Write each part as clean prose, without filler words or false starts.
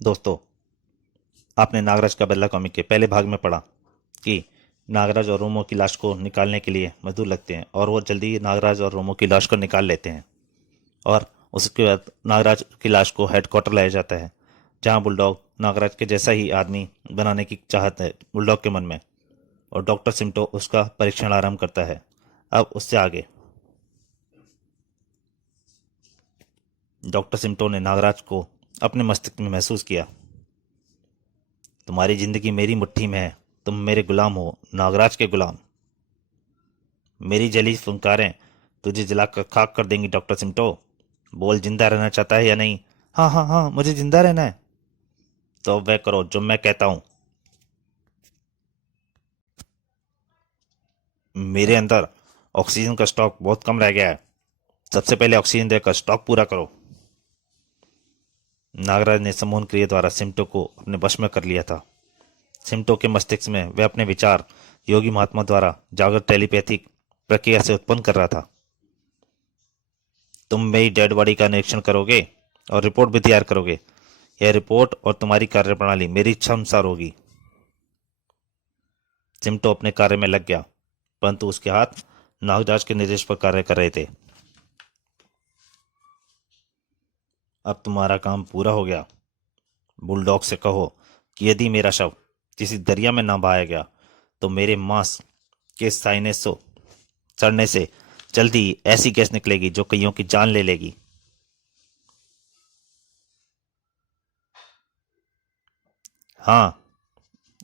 दोस्तों, आपने नागराज का बदला कॉमिक के पहले भाग में पढ़ा कि नागराज और रोमो की लाश को निकालने के लिए मजदूर लगते हैं और वो जल्दी ही नागराज और रोमो की लाश को निकाल लेते हैं। और उसके बाद नागराज की लाश को हेडक्वार्टर लाया जाता है, जहां बुलडॉग नागराज के जैसा ही आदमी बनाने की चाहत है बुलडॉग के मन में। और डॉक्टर सिम्टो उसका परीक्षण आरंभ करता है। अब उससे आगे डॉक्टर सिम्टो ने नागराज को अपने मस्तिष्क में महसूस किया। तुम्हारी जिंदगी मेरी मुट्ठी में है, तुम मेरे गुलाम हो, नागराज के गुलाम। मेरी जली फुंकारें तुझे जलाकर खाक कर देंगी डॉक्टर सिम्टो। बोल, जिंदा रहना चाहता है या नहीं? हाँ हाँ हाँ, मुझे जिंदा रहना है। तो वह करो जो मैं कहता हूँ। मेरे अंदर ऑक्सीजन का स्टॉक बहुत कम रह गया है। सबसे पहले ऑक्सीजन देकर स्टॉक पूरा करो। नागराज ने सम्मोहन क्रिया द्वारा सिम्टो को अपने वश में कर लिया था। सिम्टो के मस्तिष्क में वह अपने विचार योगी महात्मा द्वारा जागृत टेलीपैथिक प्रक्रिया से उत्पन्न कर रहा था। तुम मेरी डेड बॉडी का निरीक्षण करोगे और रिपोर्ट भी तैयार करोगे। यह रिपोर्ट और तुम्हारी कार्यप्रणाली मेरी इच्छा अनुसार होगी। सिम्टो अपने कार्य में लग गया, परंतु उसके हाथ नागराज के निर्देश पर कार्य कर रहे थे। अब तुम्हारा काम पूरा हो गया। बुलडॉग से कहो कि यदि मेरा शव किसी दरिया में ना बहाया गया तो मेरे मांस के साइने सो सड़ने से जल्दी ही ऐसी गैस निकलेगी जो कईयों की जान ले लेगी। हाँ,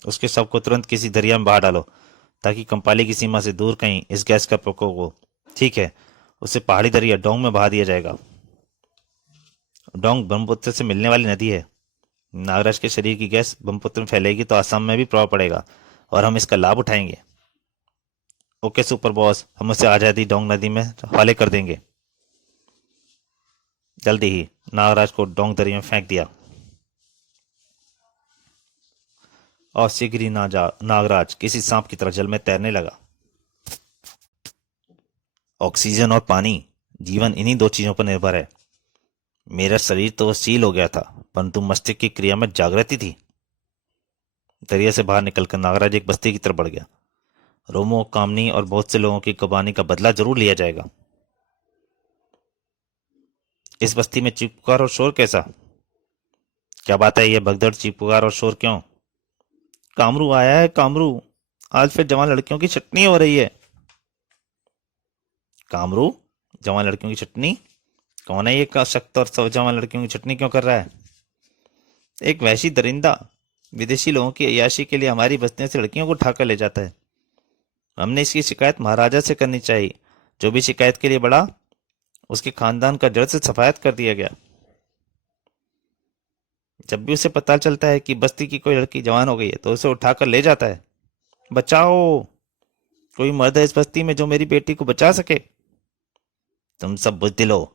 उसके शव को तुरंत किसी दरिया में बहा डालो, ताकि कंपाली की सीमा से दूर कहीं इस गैस का प्रकोप हो। ठीक है, उसे पहाड़ी दरिया डोंग में बहा दिया जाएगा। डोंग ब्रह्मपुत्र से मिलने वाली नदी है। नागराज के शरीर की गैस ब्रह्मपुत्र में फैलेगी तो असम में भी प्रभाव पड़ेगा और हम इसका लाभ उठाएंगे। ओके सुपर बॉस, हम उसे आजादी डोंग नदी में हवाले कर देंगे। जल्दी ही नागराज को डोंग दरिया में फेंक दिया और शीघ्र ही नागराज किसी सांप की तरह जल में तैरने लगा। ऑक्सीजन और पानी, जीवन इन्हीं दो चीजों पर निर्भर है। मेरा शरीर तो सील हो गया था, परंतु मस्तिष्क की क्रिया में जागृति थी। दरिया से बाहर निकलकर नागराज एक बस्ती की तरफ बढ़ गया। रोमो, कामनी और बहुत से लोगों की कुर्बानी का बदला जरूर लिया जाएगा। इस बस्ती में चीख पुकार और शोर कैसा? क्या बात है, यह भगदड़ चीख पुकार और शोर क्यों? कामरू आया है, कामरू। आज फिर जवान लड़कियों की छटनी हो रही है। कामरू? जवान लड़कियों की छटनी? कौन है ये का सख्त और सब जवान लड़कियों की छटनी क्यों कर रहा है? एक वहशी दरिंदा विदेशी लोगों की अय्याशी के लिए हमारी बस्तियों से लड़कियों को उठाकर ले जाता है। हमने इसकी शिकायत महाराजा से करनी चाहिए। जो भी शिकायत के लिए बढ़ा, उसके खानदान का जड़ से सफायत कर दिया गया। जब भी उसे पता चलता है कि बस्ती की कोई लड़की जवान हो गई है तो उसे उठाकर ले जाता है। बचाओ! कोई मर्द है इस बस्ती में जो मेरी बेटी को बचा सके? तुम सब बुझदिल हो,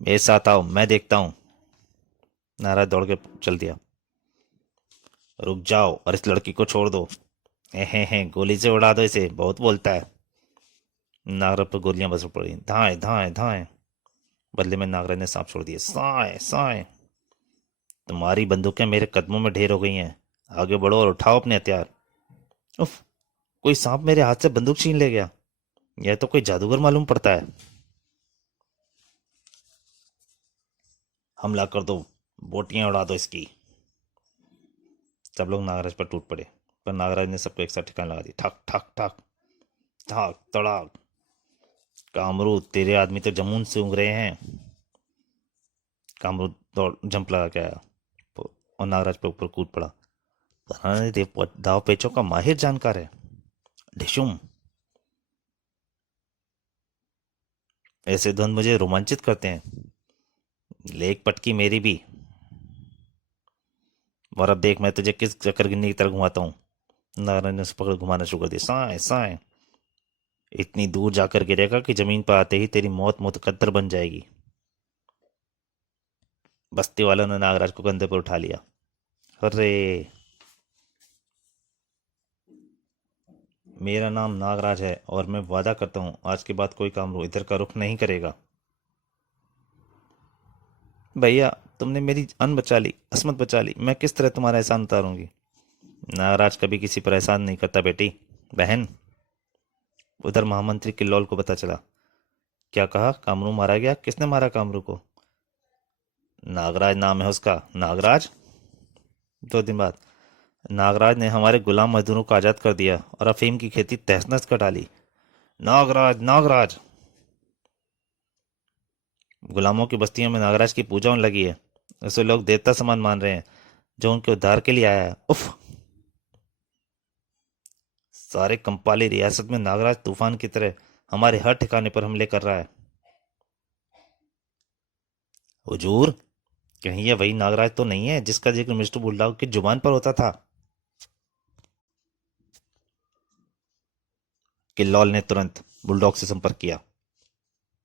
मेरे साथ आओ, मैं देखता हूँ। नाराज दौड़ के चल दिया। रुक जाओ और इस लड़की को छोड़ दो। हे, गोली से उड़ा दो इसे, बहुत बोलता है। नागराज पर गोलियां बरस पड़ी। धाए धाए धाए। बदले में नागराज ने सांप छोड़ दिए। साए साए। तुम्हारी बंदूकें मेरे कदमों में ढेर हो गई हैं। आगे बढ़ो और उठाओ अपने हथियार। उफ! कोई सांप मेरे हाथ से बंदूक छीन ले गया। यह तो कोई जादूगर मालूम पड़ता है। हमला कर दो, बोटियां उड़ा दो इसकी। सब लोग नागराज पर टूट पड़े, पर नागराज ने सबको एक साथ ठिकाना लगा दी। ठक ठक ठक, धाक तड़ाक। कामरू, तेरे आदमी तो जमून से उग रहे हैं। कामरू दौड़ जंप लगा के आया और नागराज पे ऊपर कूद पड़ा। घराने देव दाव पेचों का माहिर जानकार है। ढिशुम! ऐसे द्वंद मुझे रोमांचित करते हैं। लेक पटकी मेरी भी। और अब देख मैं तुझे किस चक्कर गिन्नी की तरह घुमाता हूँ। नारायण ने उसे पकड़ घुमाना शुरू कर दिया। साए साए। इतनी दूर जाकर गिरेगा कि जमीन पर आते ही तेरी मौत मुतकद्दर बन जाएगी। बस्ती वालों ने नागराज को कंधे पर उठा लिया। अरे! मेरा नाम नागराज है और मैं वादा करता हूँ आज के बाद कोई काम इधर का रुख नहीं करेगा। भैया, तुमने मेरी अन बचा ली, असमत बचा ली, मैं किस तरह तुम्हारा एहसान उतारूंगी? नागराज कभी किसी पर एहसान नहीं करता बेटी, बहन। उधर महामंत्री किल्लौल को पता चला। क्या कहा? कामरू मारा गया? किसने मारा कामरू को? नागराज नाम है उसका, नागराज। 2 दिन बाद, नागराज ने हमारे गुलाम मजदूरों को आज़ाद कर दिया और अफीम की खेती तहस नहस कर डाली। नागराज, नागराज। गुलामों की बस्तियों में नागराज की पूजा होने लगी है। उसे लोग देवता समान मान रहे हैं, जो उनके उद्धार के लिए आया है। उफ! सारे कंपाली रियासत में नागराज तूफान की तरह हमारे हर ठिकाने पर हमले कर रहा है। हुजूर, कहीं ये वही नागराज तो नहीं है जिसका जिक्र मिस्टर बुलडॉग की जुबान पर होता था? किल्लौल ने तुरंत बुलडॉग से संपर्क किया।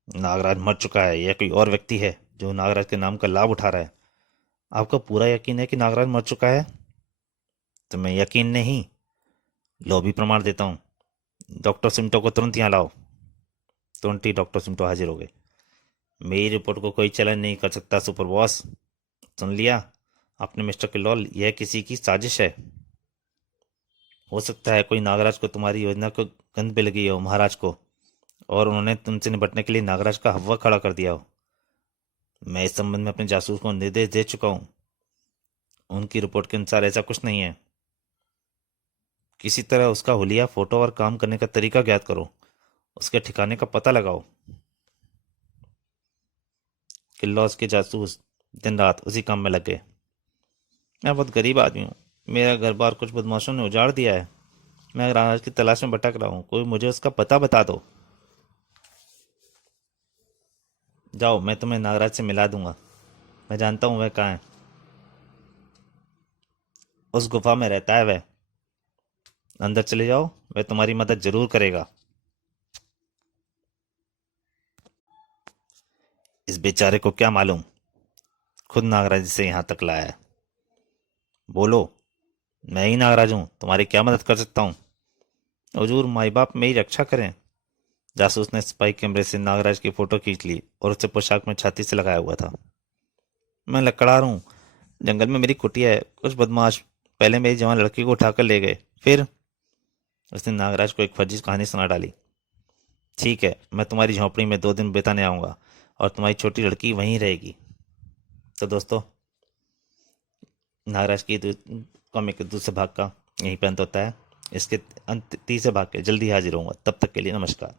नागराज मर चुका है, यह कोई और व्यक्ति है जो नागराज के नाम का लाभ उठा रहा है। आपको पूरा यकीन है कि नागराज मर चुका है? तुम्हें यकीन नहीं? लो भी प्रमाण देता हूँ। डॉक्टर सिमटो को तुरंत यहाँ लाओ। तुरंत ही डॉक्टर सिमटो हाजिर हो गए। मेरी रिपोर्ट को कोई चैलेंज नहीं कर सकता सुपर बॉस। सुन लिया आपने मिस्टर किल्लौल, यह किसी की साजिश है। हो सकता है कोई नागराज को तुम्हारी योजना को गंध पे लगी हो, महाराज को, और उन्होंने तुमसे निपटने के लिए नागराज का हव्वा खड़ा कर दिया हो। मैं इस संबंध में अपने जासूस को निर्देश दे चुका हूँ। उनकी रिपोर्ट के अनुसार ऐसा कुछ नहीं है। किसी तरह उसका हुलिया, फोटो और काम करने का तरीका ज्ञात करो। उसके ठिकाने का पता लगाओ। किल्लौस के जासूस दिन रात उसी काम में लग गए। मैं बहुत गरीब आदमी हूँ। मेरा घर बार कुछ बदमाशों ने उजाड़ दिया है। मैं नागराज की तलाश में भटक रहा हूँ। कोई मुझे उसका पता बता दो। जाओ, मैं तुम्हें नागराज से मिला दूंगा। मैं जानता हूँ वह कहाँ है। उस गुफा में रहता है वह। अंदर चले जाओ, वह तुम्हारी मदद जरूर करेगा। इस बेचारे को क्या मालूम, खुद नागराज से यहाँ तक लाया है। बोलो, मैं ही नागराज हूँ, तुम्हारी क्या मदद कर सकता हूँ? हुजूर, माई बाप मेरी रक्षा करें। जासूस ने स्पाई कैमरे से नागराज की फोटो खींच ली और उसे पोशाक में छाती से लगाया हुआ था। मैं लकड़हार हूँ। जंगल में मेरी कुटिया है। कुछ बदमाश पहले मेरी जवान लड़की को उठाकर ले गए, फिर उसने नागराज को एक फर्जी कहानी सुना डाली। ठीक है, मैं तुम्हारी झोंपड़ी में 2 दिन बिताने आऊंगा और तुम्हारी छोटी लड़की वहीं रहेगी। तो दोस्तों, नागराज की कॉमिक के दूसरे भाग का यहीं पे अंत होता है। इसके अंत तीसरे भाग के जल्दी हाजिर होऊंगा। तब तक के लिए नमस्कार।